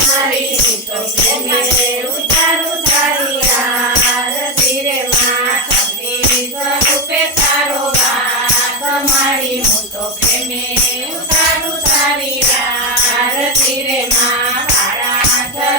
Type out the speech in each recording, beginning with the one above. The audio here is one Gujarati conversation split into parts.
મારી હું તો પ્રેમે ઉતારું તારી આરતી રે માં શક્તિ સ્વરૂપે તારો વાત મારી હું તો પ્રેમે ઉતારું તારી આરતી રે માં તારા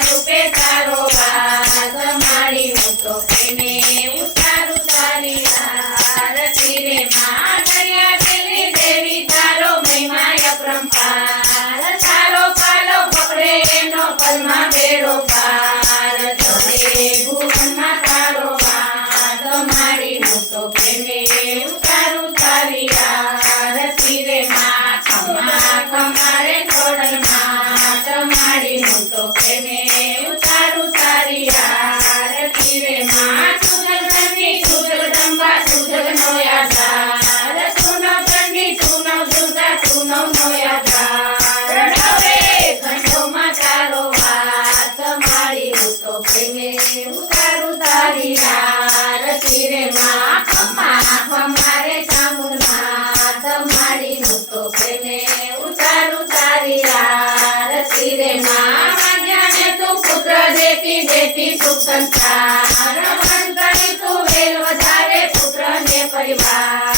સ્વરૂપે તારો વાત મારી હું તો પ્રેમે ઉતારું તારી આરતી રે માં દયા દેવી દેવી તારો મહિમા અપરંપાર તારો પાલો પકડે એનો પલમાં બેડો પાર જોડે ભુવનમાં તારો વાત મારી હું તો પ્રેમે ઉતારું તારી આરતી રે માં ખમા ખમારે ખોડલમાં તમારી હું તો પ્રેમે ઉતારું તારી આરતી રે માં તું જગદંબી તું જગદંબા તું જગનો આધાર તું નવ ચંડી તું નવ દુર્ગા તું નવનો આધાર નવે ખંડોમાં તારો વાત મારી હું તો પ્રેમે ઉતારું તારી આરતી રે માં ખમા ખમારે ચામુંડમાં તમારી હું તો પ્રેમે ઉતારું તારી આરતી રે માં જાણે તું પુત્ર દેતી દેતી સુખ સંસાર વંતણી તું વેલ વધારે પુત્ર ને પરિવાર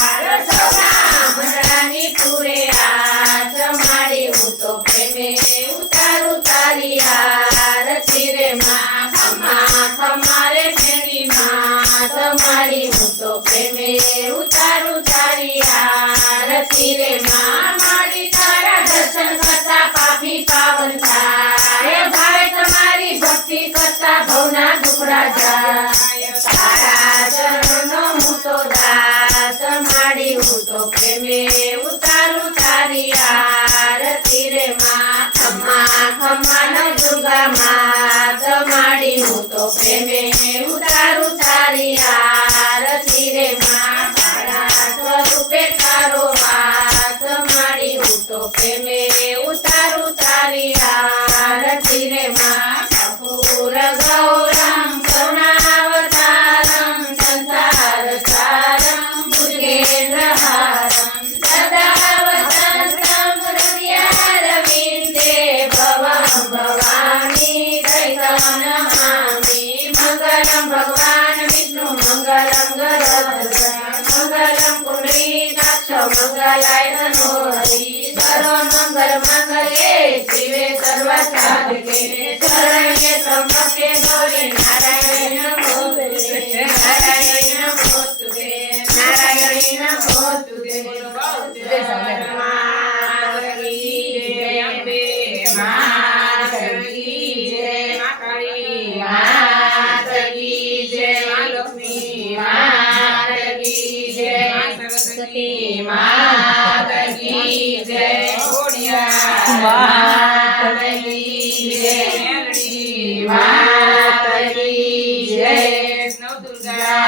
સૌના મંડળાની પૂરે આજ મારી હું તો પ્રેમે ઉતારું તારી આરતી રે માં ખમા ખમારે ફેરી માં તમારી હું તો પ્રેમે ઉતારું તારી આરતી રે માં મારી તારા દર્શન કરતા પાપી પાવન થાય ભાઈ તમારી ભક્તિ કરતા ભવના દુખડા જાય તારા ચરણનો હું તો દાસ મારી હું તો પ્રેમે ઉતારું તારી આરતી રે માં ખમા ખમાનો દુર્ગા માત મારી હું તો પ્રેમે ઉતારું તારી આરતી રે માં તારા સ્વરૂપે તારો વાત મારી હું તો પ્રેમે ઉતારું તારી આરતી રે માં કપૂર ગૌરમ કરુણાવતારમ સંસાર સારમ ભુજગેન્દ્રહારમ સદા વસંતમ હૃદયારવિંદે ભવં ભવાની દૈતમ નમામિ મંગલમ ભગવાન વિષ્ણુ મંગલમ ગરુડધ્વજ મંગલમ પુંડરીકાક્ષ મંગલાય તનોહરિ સર્વ મંગલ મંગલે શિવે સર્વ સાધકે શરણ્યે ત્રંબકે ગૌરી નારાયણ નમોસ્તુતે નારાયણ નમોસ્તુતે નારાયણ નમોસ્તુતે માત કી જય અંબે માત કી જય માત કી જય લક્ષ્મી માત કી જય સરસ્વતી માત કી જય ખોડિયાર માત કી જય મેલડી માત કી જય નવદુર્ગા